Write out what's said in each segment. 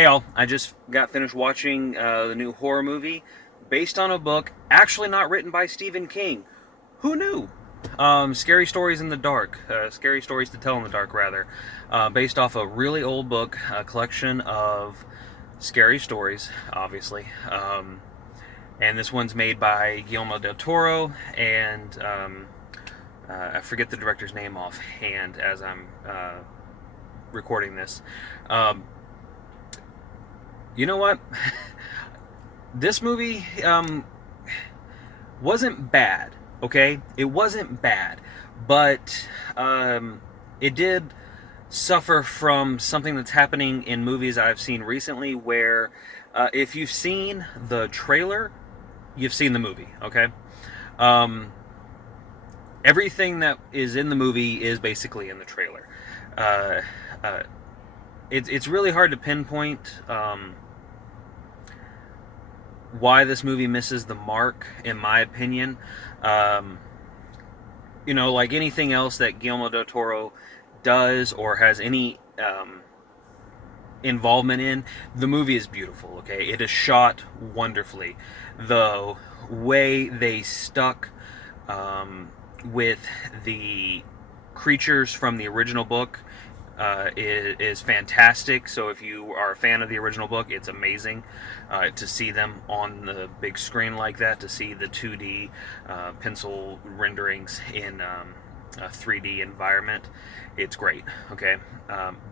Hey all, I just got finished watching the new horror movie based on a book actually not written by Stephen King. Who knew? Scary Stories in the Dark, Scary Stories to Tell in the Dark, rather. Based off a really old book, a collection of scary stories, obviously. And this one's made by Guillermo del Toro, and I forget the director's name offhand as I'm recording this. Um, you know what? This movie wasn't bad, okay? It wasn't bad, but it did suffer from something that's happening in movies I've seen recently where if you've seen the trailer, you've seen the movie, okay? Um, Everything that is in the movie is basically in the trailer. Uh, uh, it's really hard to pinpoint why this movie misses the mark, in my opinion. Um, like anything else that Guillermo del Toro does or has any involvement in, the movie is beautiful. Okay, it is shot wonderfully. The way they stuck with the creatures from the original book is fantastic. So if you are a fan of the original book, it's amazing to see them on the big screen like that, to see the 2D pencil renderings in a 3D environment. It's great, okay?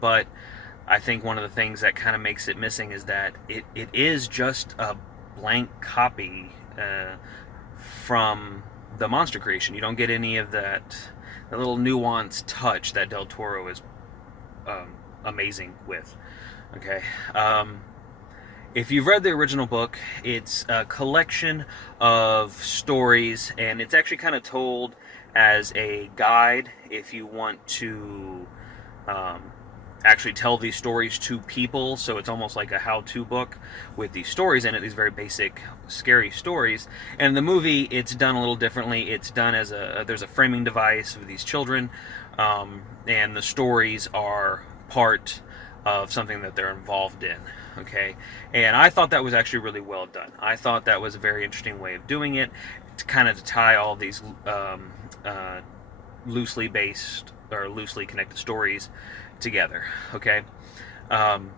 But I think one of the things that kind of makes it missing is that it is just a blank copy from the monster creation. You don't get any of that, the little nuanced touch that Del Toro is amazing with. Okay. If you've read the original book, it's a collection of stories, and it's actually kind of told as a guide if you want to um, actually tell these stories to people. So it's almost like a how-to book with these stories in it, these very basic, scary stories. And in the movie, it's done a little differently. It's done as there's a framing device of these children, and the stories are part of something that they're involved in. Okay, and I thought that was actually really well done. I thought that was a very interesting way of doing it, to kind of to tie all these loosely based or loosely connected stories together. Okay. Um,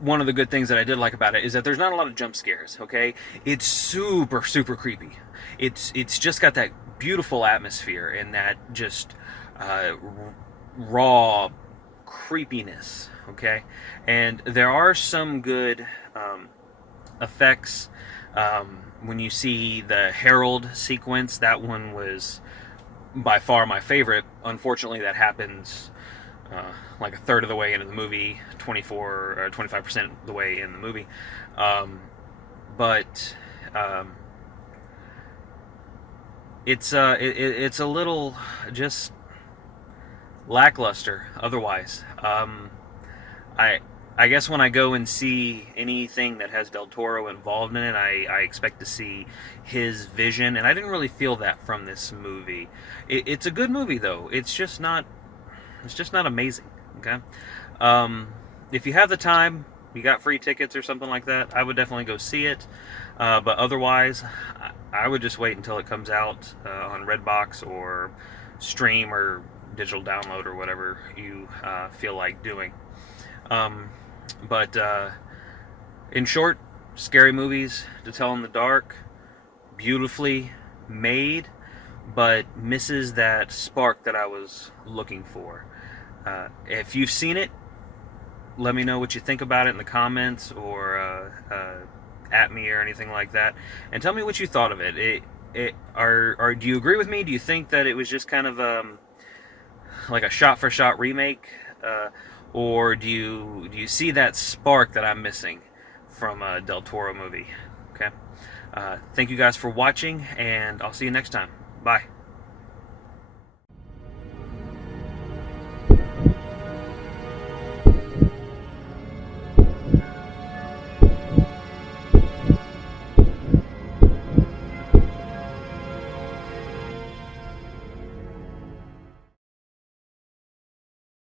One of the good things that I did like about it is that there's not a lot of jump scares. Okay, it's super creepy. It's just got that beautiful atmosphere and that just uh, raw creepiness. Okay, and there are some good effects. When you see the Herald sequence, that one was by far my favorite. Unfortunately, that happens like a third of the way into the movie, 24 or 25% the way in the movie. Um, but it's a little just lackluster otherwise. I I guess when I go and see anything that has Del Toro involved in it, I expect to see his vision, and I didn't really feel that from this movie. It's a good movie though. It's just not amazing. Okay, um, if you have the time, you got free tickets or something like that, I would definitely go see it. But otherwise, I would just wait until it comes out on Redbox or stream or digital download or whatever you feel like doing. Um, but in short, scary movies to tell in the dark, beautifully made, but misses that spark that I was looking for. If you've seen it, let me know what you think about it in the comments or at me or anything like that, and tell me what you thought of it. Do you agree with me? Do you think that it was just kind of like a shot-for-shot remake, or do you see that spark that I'm missing from a Del Toro movie? Okay. Thank you guys for watching, and I'll see you next time. Bye.